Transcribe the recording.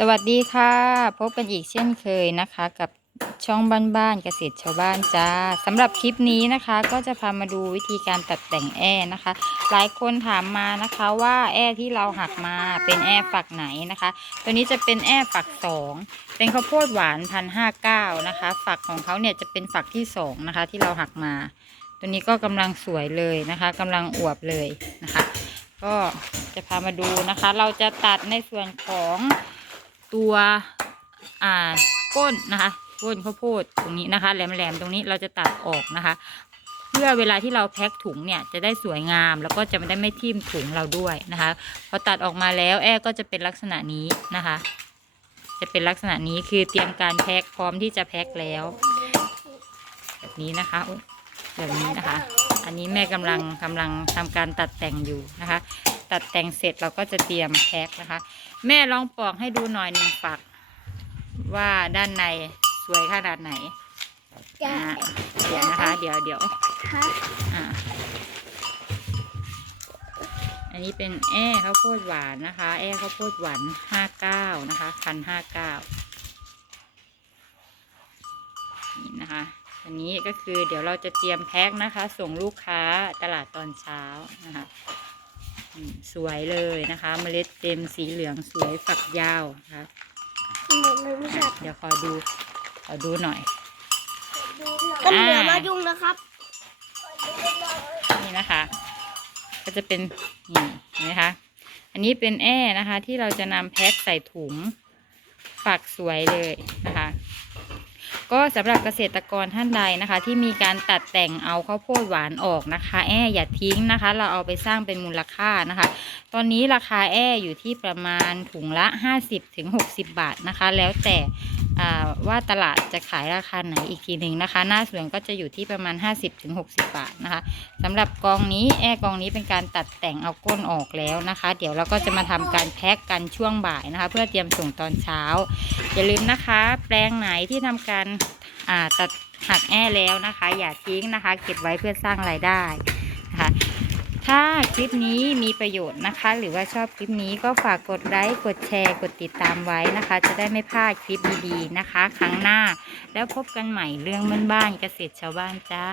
สวัสดีค่ะ พบกันอีกเช่นเคยนะคะ กับช่องบ้านๆเกษตรชาวบ้านจ้าสำหรับคลิปนี้นะคะ ก็จะพามาดูวิธีการตัดแต่งแอนะคะ หลายคนถามมานะคะว่าแอที่เราหักมาเป็นแอฝักไหนนะคะ ตัวนี้จะเป็นแอฝักสองเป็นข้าวโพดหวานพันห้าเก้านะคะ ฝักของเขาเนี่ยจะเป็นฝักที่สองนะคะ ที่เราหักมา ตัวนี้ก็กำลังสวยเลยนะคะกำลังอวบเลยนะคะ ก็จะพามาดูนะคะ เราจะตัดในส่วนของ ตัวอ่าก้นนะคะก้นข้าวโพดตรงนี้นะคะ แหลมๆตรงนี้เราจะตัดออกนะคะ เพื่อเวลาที่เราแพ็คถุงเนี่ยจะได้สวยงาม แล้วก็จะไม่ได้ไม่ทิ่มถุงเราด้วยนะคะ พอตัดออกมาแล้วแอ้ก็จะเป็นลักษณะนี้นะคะ จะเป็นลักษณะนี้คือเตรียมการแพ็คพร้อมที่จะแพ็คแล้ว แบบนี้นะคะแบบนี้นะคะ อันนี้แม่กำลังกำลังทำการตัดแต่งอยู่นะคะ ตัดแต่งเสร็จเราก็จะเตรียมแพ็คนะคะ แม่ลองปอกให้ดูหน่อยหนึ่งฝัก ว่าด้านในสวยขนาดไหนจะอ่าเดี๋ยวนะคะ เดี๋ยวเดี๋ยวครับอ่าอันนี้เป็นแอ้ข้าวโพดหวานนะคะ แอ้ข้าวโพดหวานห้าเก้านะคะพันห้าเก้านี่นะคะอันนี้ก็คือเดี๋ยวเราจะเตรียมแพ็คนะคะ ส่งลูกค้าตลาดตอนเช้านะคะอืม สวยเลยนะคะ เมล็ดเต็มสีเหลืองสวยฝักยาวนะคะไม่ไม่รู้จักเดี๋ยวขอดูขอดูหน่อยก็เหลือมายุ่งนะครับ นี่นะคะ ก็จะเป็นนี่เห็นไหมคะ อันนี้เป็นแอ้นะคะ ที่เราจะนำแพ็คใส่ถุงฝักสวยเลยนะคะ ก็สำหรับเกษตรกรท่านใดนะคะ ที่มีการตัดแต่งเอาข้าวโพดหวานออกนะคะ แอ้อย่าทิ้งนะคะ เราเอาไปสร้างเป็นมูลค่านะคะ ตอนนี้ราคาแอ้อยู่ที่ประมาณถุงละ 50ถึง60บาทนะคะ แล้วแต่อ่าว่าตลาดจะขายราคาไหนอีกทีหนึ่งนะคะ หน้าสวนก็จะอยู่ที่ประมาณ 50ถึง60 บาทนะคะสำหรับกองนี้แอ้กองนี้เป็นการตัดแต่งเอาก้นออกแล้วนะคะ เดี๋ยวเราก็จะมาทำการแพ็กกันช่วงบ่ายนะคะ เพื่อเตรียมส่งตอนเช้า อย่าลืมนะคะ แปลงไหนที่ทำการ ตัดหักแอ้แล้วนะคะ อย่าทิ้งนะคะ เก็บไว้เพื่อสร้างรายได้นะคะถ้าคลิปนี้มีประโยชน์นะคะ หรือว่าชอบคลิปนี้ก็ฝากกดไลค์กดแชร์ กดติดตามไว้นะคะ จะได้ไม่พลาดคลิปดีๆนะคะ ครั้งหน้า แล้วพบกันใหม่เรื่องบ้านๆเกษตรชาวบ้านจ้า